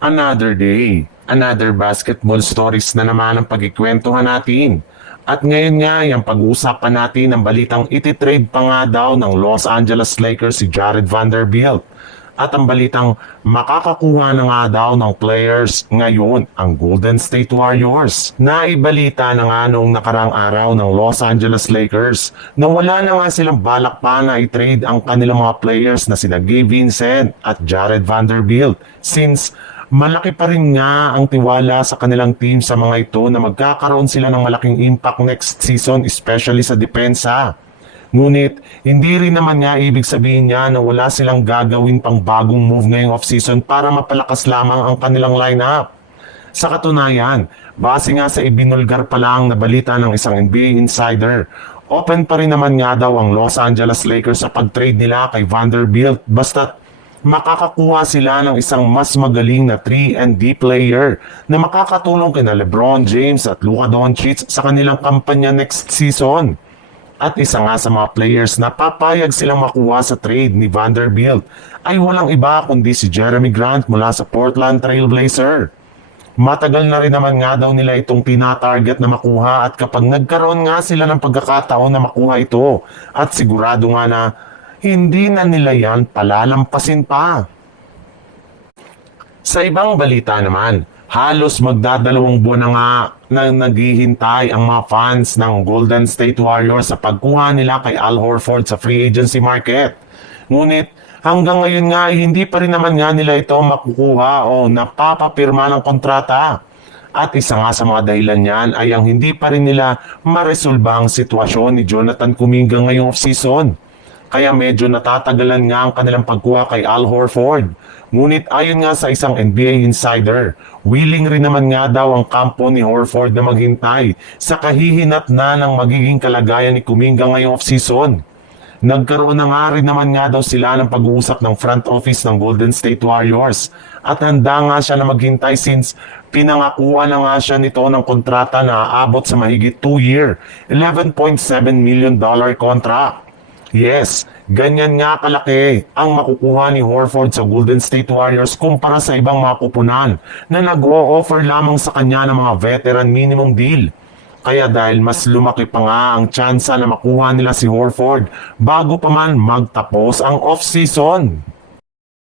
Another day, another basketball stories na naman ang pagkikwentuhan natin. At ngayon nga, yung pag-uusapan natin ang balitang ititrade pa nga daw ng Los Angeles Lakers si Jared Vanderbilt. At ang balitang makakakuha na nga daw ng players ngayon ang Golden State Warriors. Naibalita na nga noong nakarang araw ng Los Angeles Lakers na wala na nga silang balak pa na i-trade ang kanilang mga players na sina Gabe Vincent at Jared Vanderbilt since malaki pa rin nga ang tiwala sa kanilang team sa mga ito na magkakaroon sila ng malaking impact next season especially sa depensa. Ngunit, hindi rin naman nga ibig sabihin niya na wala silang gagawin pang bagong move ngayong offseason para mapalakas lamang ang kanilang lineup. Sa katunayan, base nga sa ibinulgar pa lang na balita ng isang NBA insider, open pa rin naman nga daw ang Los Angeles Lakers sa pag-trade nila kay Vanderbilt basta't makakakuha sila ng isang mas magaling na 3-and-D player na makakatulong kina LeBron James at Luka Doncic sa kanilang kampanya next season. At isa nga sa mga players na papayag silang makuha sa trade ni Vanderbilt ay walang iba kundi si Jeremy Grant mula sa Portland Trail Blazer. Matagal na rin naman nga daw nila itong tina-target na makuha at kapag nagkaroon nga sila ng pagkakataon na makuha ito at sigurado nga na hindi na nila yan palalampasin pa. Sa ibang balita naman, halos magdadalawang buwan na nga na naghihintay ang mga fans ng Golden State Warriors sa pagkuha nila kay Al Horford sa free agency market. Ngunit hanggang ngayon nga hindi pa rin naman nga nila ito makukuha o napapapirma ng kontrata. At isa nga sa mga dahilan niyan ay ang hindi pa rin nila maresolba ang sitwasyon ni Jonathan Kuminga ngayong off-season. Kaya medyo natatagalan nga ang kanilang pagkuha kay Al Horford. Ngunit ayon nga sa isang NBA insider, willing rin naman nga daw ang kampo ni Horford na maghintay sa kahihinat na ng magiging kalagayan ni Kuminga ngayong off-season. Nagkaroon na nga rin naman nga daw sila ng pag-uusap ng front office ng Golden State Warriors at handa nga siya na maghintay since pinangakuha na nga siya nito ng kontrata na aabot sa mahigit 2-year, $11.7 million contract. Yes, ganyan nga kalaki ang makukuha ni Horford sa Golden State Warriors kumpara sa ibang mga kupunan na nag-o-offer lamang sa kanya ng mga veteran minimum deal. Kaya dahil mas lumaki pa nga ang tsansa na makuha nila si Horford bago pa man magtapos ang off-season.